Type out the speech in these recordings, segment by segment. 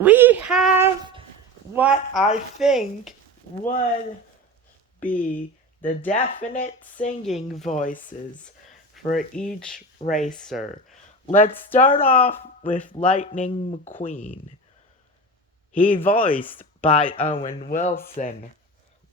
we have what I think would be the definite singing voices for each racer. Let's start off with Lightning McQueen. He voiced by Owen Wilson.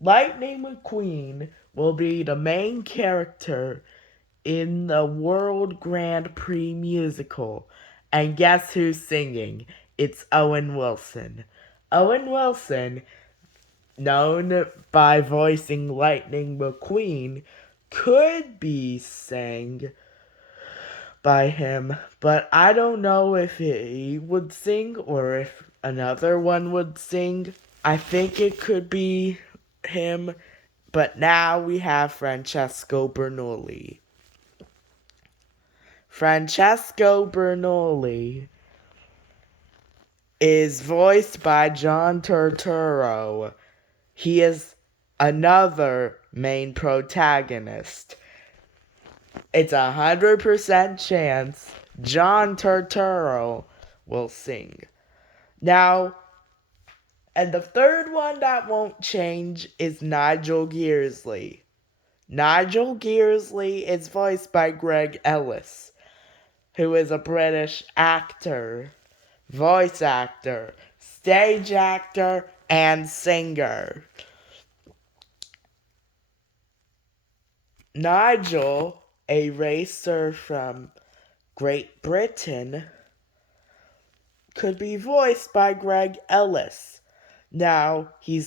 Lightning McQueen will be the main character in the World Grand Prix musical. And guess who's singing? It's Owen Wilson. Owen Wilson, known by voicing Lightning McQueen, could be sang by him, but I don't know if he would sing or if another one would sing. I think it could be him, but now we have Francesco Bernoulli. Francesco Bernoulli is voiced by John Turturro. He is another main protagonist. It's 100% chance John Turturro will sing. Now, and the third one that won't change is Nigel Gearsley. Nigel Gearsley is voiced by Greg Ellis, who is a British actor, voice actor, stage actor, and singer. Nigel, a racer from Great Britain, could be voiced by Greg Ellis. Now, he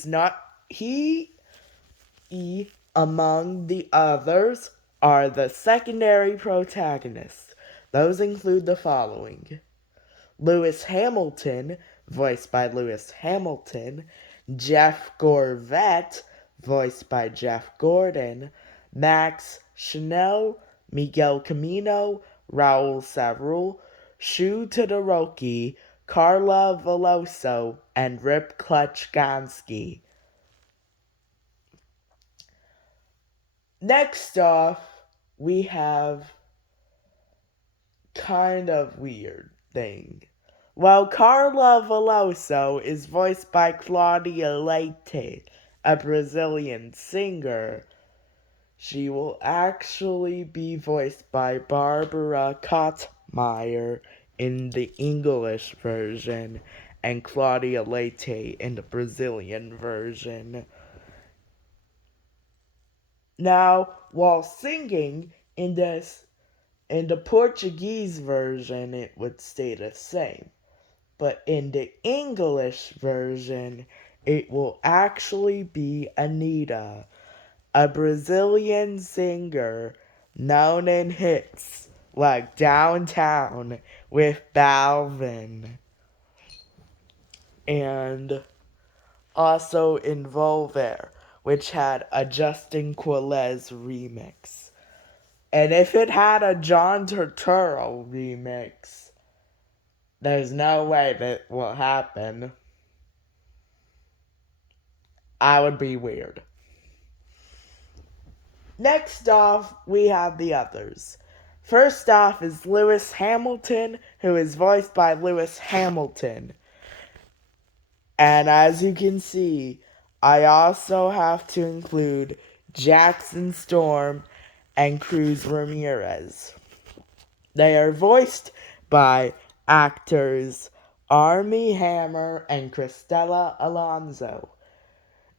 among the others are the secondary protagonists. Those include the following: Lewis Hamilton, voiced by Lewis Hamilton; Jeff Gorvette, voiced by Jeff Gordon; Max Schnell, Miguel Camino, Raul Savrul, Shu Todoroki, Carla Veloso, and Rip Klutchgansky. Next off, we have kind of weird thing. While Carla Veloso is voiced by Claudia Leite, a Brazilian singer, she will actually be voiced by Barbara Kottmeyer in the English version and Claudia Leite in the Brazilian version. Now, while singing in the Portuguese version, it would stay the same. But in the English version, it will actually be Anitta, a Brazilian singer known in hits like Downtown with Balvin and also in Volver, which had a Justin Quiles remix. And if it had a John Turturro remix, there's no way that will happen. I would be weird. Next off, we have the others. First off is Lewis Hamilton, who is voiced by Lewis Hamilton. And as you can see, I also have to include Jackson Storm and Cruz Ramirez. They are voiced by actors Armie Hammer and Cristela Alonso.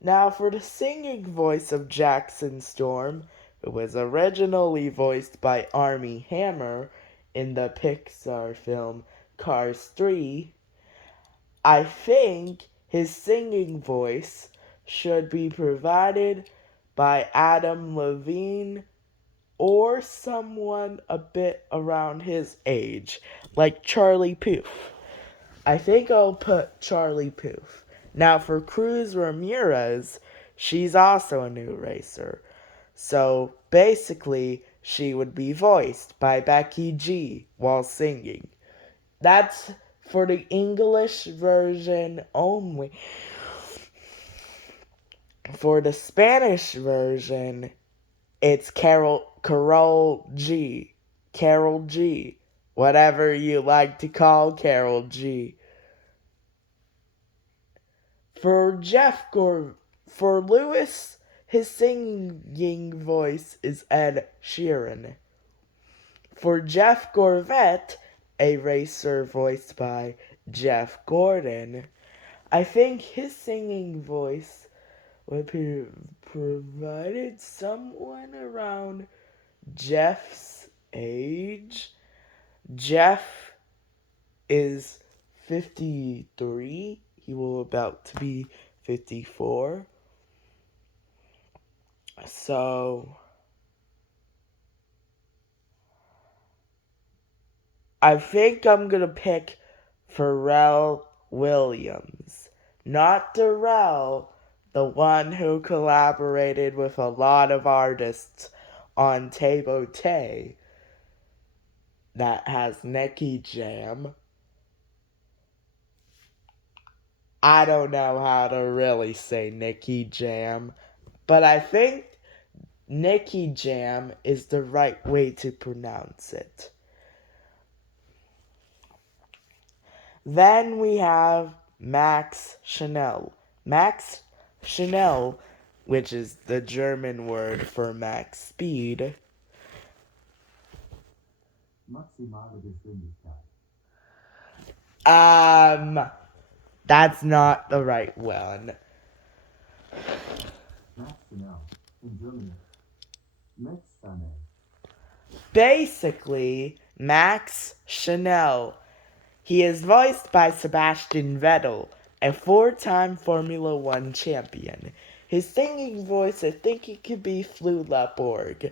Now, for the singing voice of Jackson Storm, who was originally voiced by Armie Hammer in the Pixar film Cars 3, I think his singing voice should be provided by Adam Levine or someone a bit around his age, like Charlie Puth. I think I'll put Charlie Puth. Now for Cruz Ramirez, she's also a new racer. So basically, she would be voiced by Becky G while singing. That's for the English version only. For the Spanish version, it's Carol G. Carol G. Whatever you like to call Carol G. For for Lewis, his singing voice is Ed Sheeran. For Jeff Gorvette, a racer voiced by Jeff Gordon, I think his singing voice would be provided someone around Jeff's age. Jeff is 53. He will about to be 54. So I think I'm gonna pick Pharrell Williams. Not Darrell, the one who collaborated with a lot of artists on Tay Tay that has Nicky Jam. I don't know how to really say Nicky Jam, but I think Nicky Jam is the right way to pronounce it. Then we have Max Chanel. Max Chanel, which is the German word for max speed. Maximale Geschwindigkeit. That's not the right one. Max Chanel in Germany. Max Chanel. Basically, Max Chanel. He is voiced by Sebastian Vettel, a 4-time Formula One champion. His singing voice, I think it could be Flula Borg.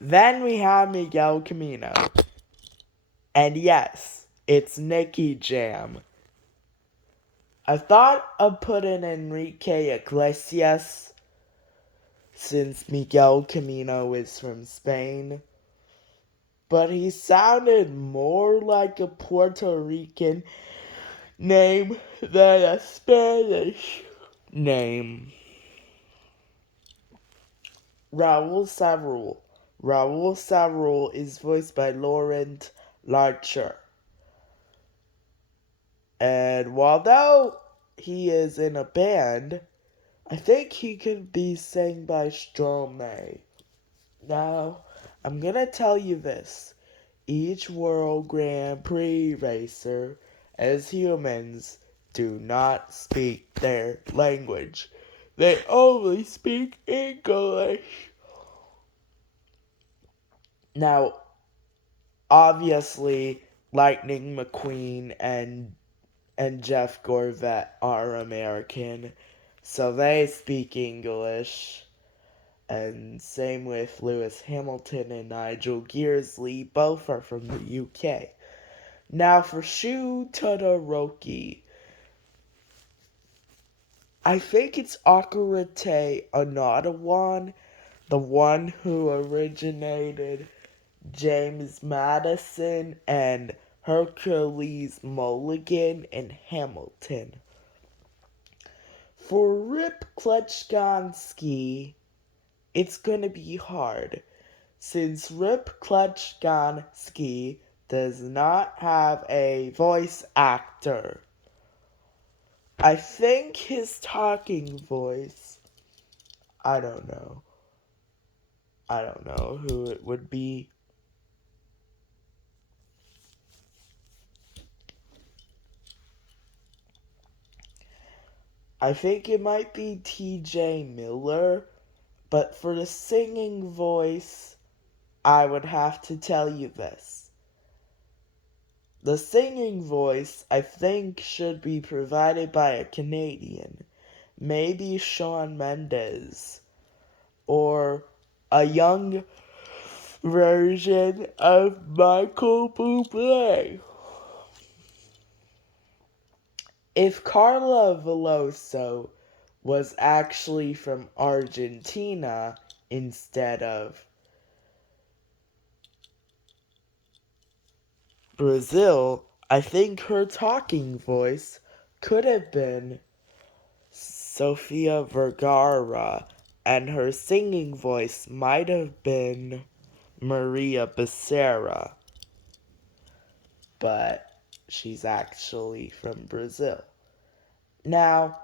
Then we have Miguel Camino. And yes, it's Nicky Jam. I thought of putting Enrique Iglesias since Miguel Camino is from Spain. But he sounded more like a Puerto Rican name than a Spanish name. Raul Savrul. Raul Savrul is voiced by Laurent Larcher. And although he is in a band, I think he could be sang by Stromae. Now, I'm gonna tell you this. Each World Grand Prix racer, as humans, do not speak their language. They only speak English. Now, obviously, Lightning McQueen and Jeff Gorvette are American, so they speak English. And same with Lewis Hamilton and Nigel Gearsley, both are from the UK. Now for Shu Todoroki, I think it's Okarate Anadawan, the one who originated James Madison and Hercules Mulligan in Hamilton. For Rip Klutchkansky, it's gonna be hard, since Rip Klutchkansky does not have a voice actor. I think his talking voice, I don't know who it would be. I think it might be TJ Miller, but for the singing voice, I would have to tell you this. The singing voice, I think, should be provided by a Canadian. Maybe Shawn Mendes. Or a young version of Michael Bublé. If Carla Veloso was actually from Argentina instead of Brazil, I think her talking voice could have been Sofia Vergara, and her singing voice might have been Maria Becerra. But she's actually from Brazil. Now,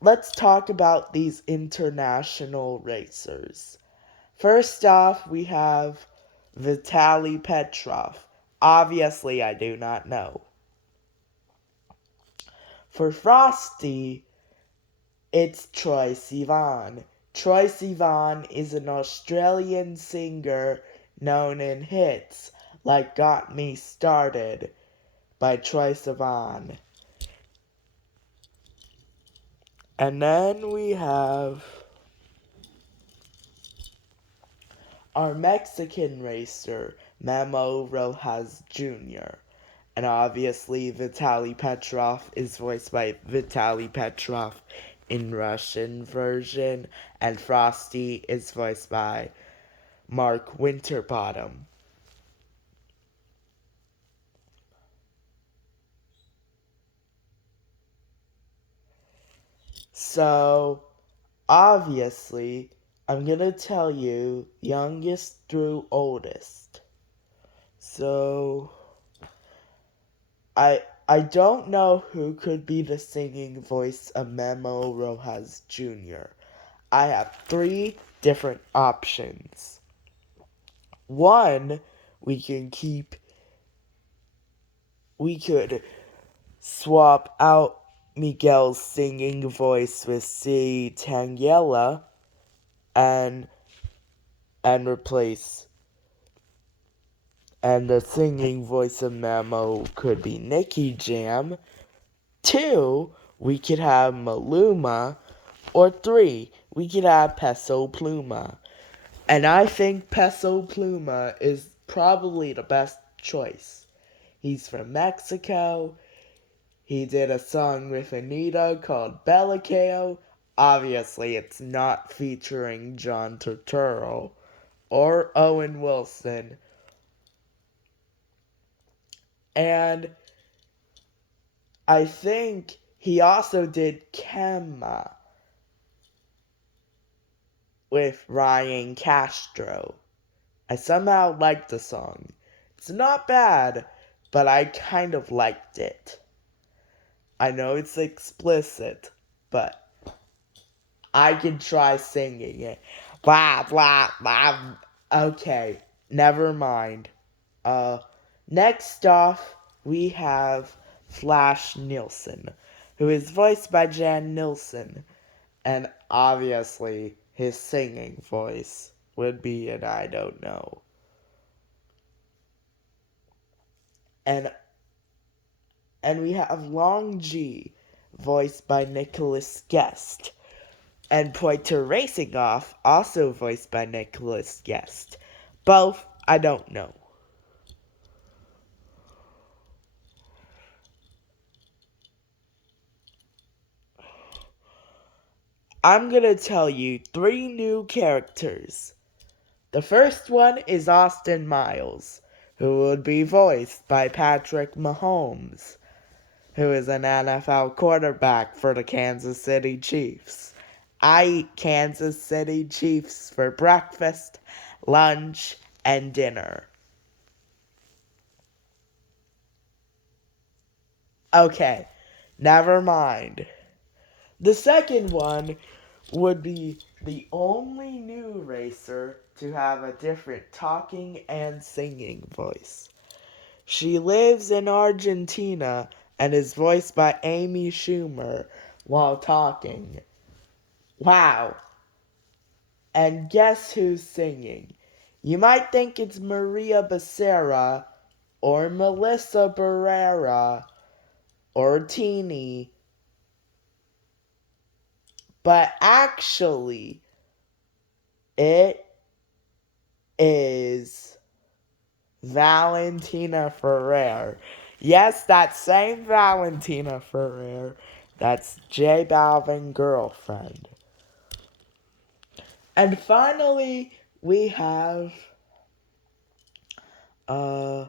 let's talk about these international racers. First off, we have Vitaly Petrov. Obviously, I do not know. For Frosty, it's Troye Sivan. Troye Sivan is an Australian singer known in hits like Got Me Started by Troye Sivan. And then we have our Mexican racer, Memo Rojas Jr. And obviously, Vitaly Petrov is voiced by Vitaly Petrov in Russian version, and Frosty is voiced by Mark Winterbottom. So, obviously, I'm gonna tell you youngest through oldest. So, I don't know who could be the singing voice of Memo Rojas Jr. I have 3 different options. One, we could swap out Miguel's singing voice with C. Tangela and replace, and the singing voice of Memo could be Nicky Jam. 2, we could have Maluma. Or 3, we could have Peso Pluma. And I think Peso Pluma is probably the best choice. He's from Mexico. He did a song with Anita called Bellicao. Obviously, it's not featuring John Turturro or Owen Wilson. And I think he also did Kema with Ryan Castro. I somehow liked the song. It's not bad, but I kind of liked it. I know it's explicit, but I can try singing it. Blah, blah, blah. Okay, never mind. Next off, we have Flash Nielsen, who is voiced by Jan Nilsson, and obviously his singing voice would be an I don't know. And we have Long G, voiced by Nicholas Guest, and Pointer Racing Off, also voiced by Nicholas Guest. Both, I don't know. I'm gonna tell you 3 new characters. The first one is Austin Miles, who would be voiced by Patrick Mahomes, who is an NFL quarterback for the Kansas City Chiefs. I eat Kansas City Chiefs for breakfast, lunch, and dinner. Okay, never mind. The second one would be the only new racer to have a different talking and singing voice. She lives in Argentina and is voiced by Amy Schumer while talking. Wow. And guess who's singing? You might think it's Maria Becerra or Melissa Barrera or Teeny, but actually it is Valentina Ferrer. Yes, that same Valentina Ferrer. That's J Balvin girlfriend. And finally, we have a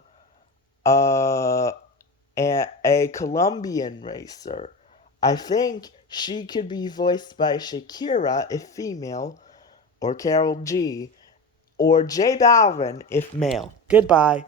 Colombian racer. I think she could be voiced by Shakira if female, or Carol G, or J Balvin if male. Goodbye.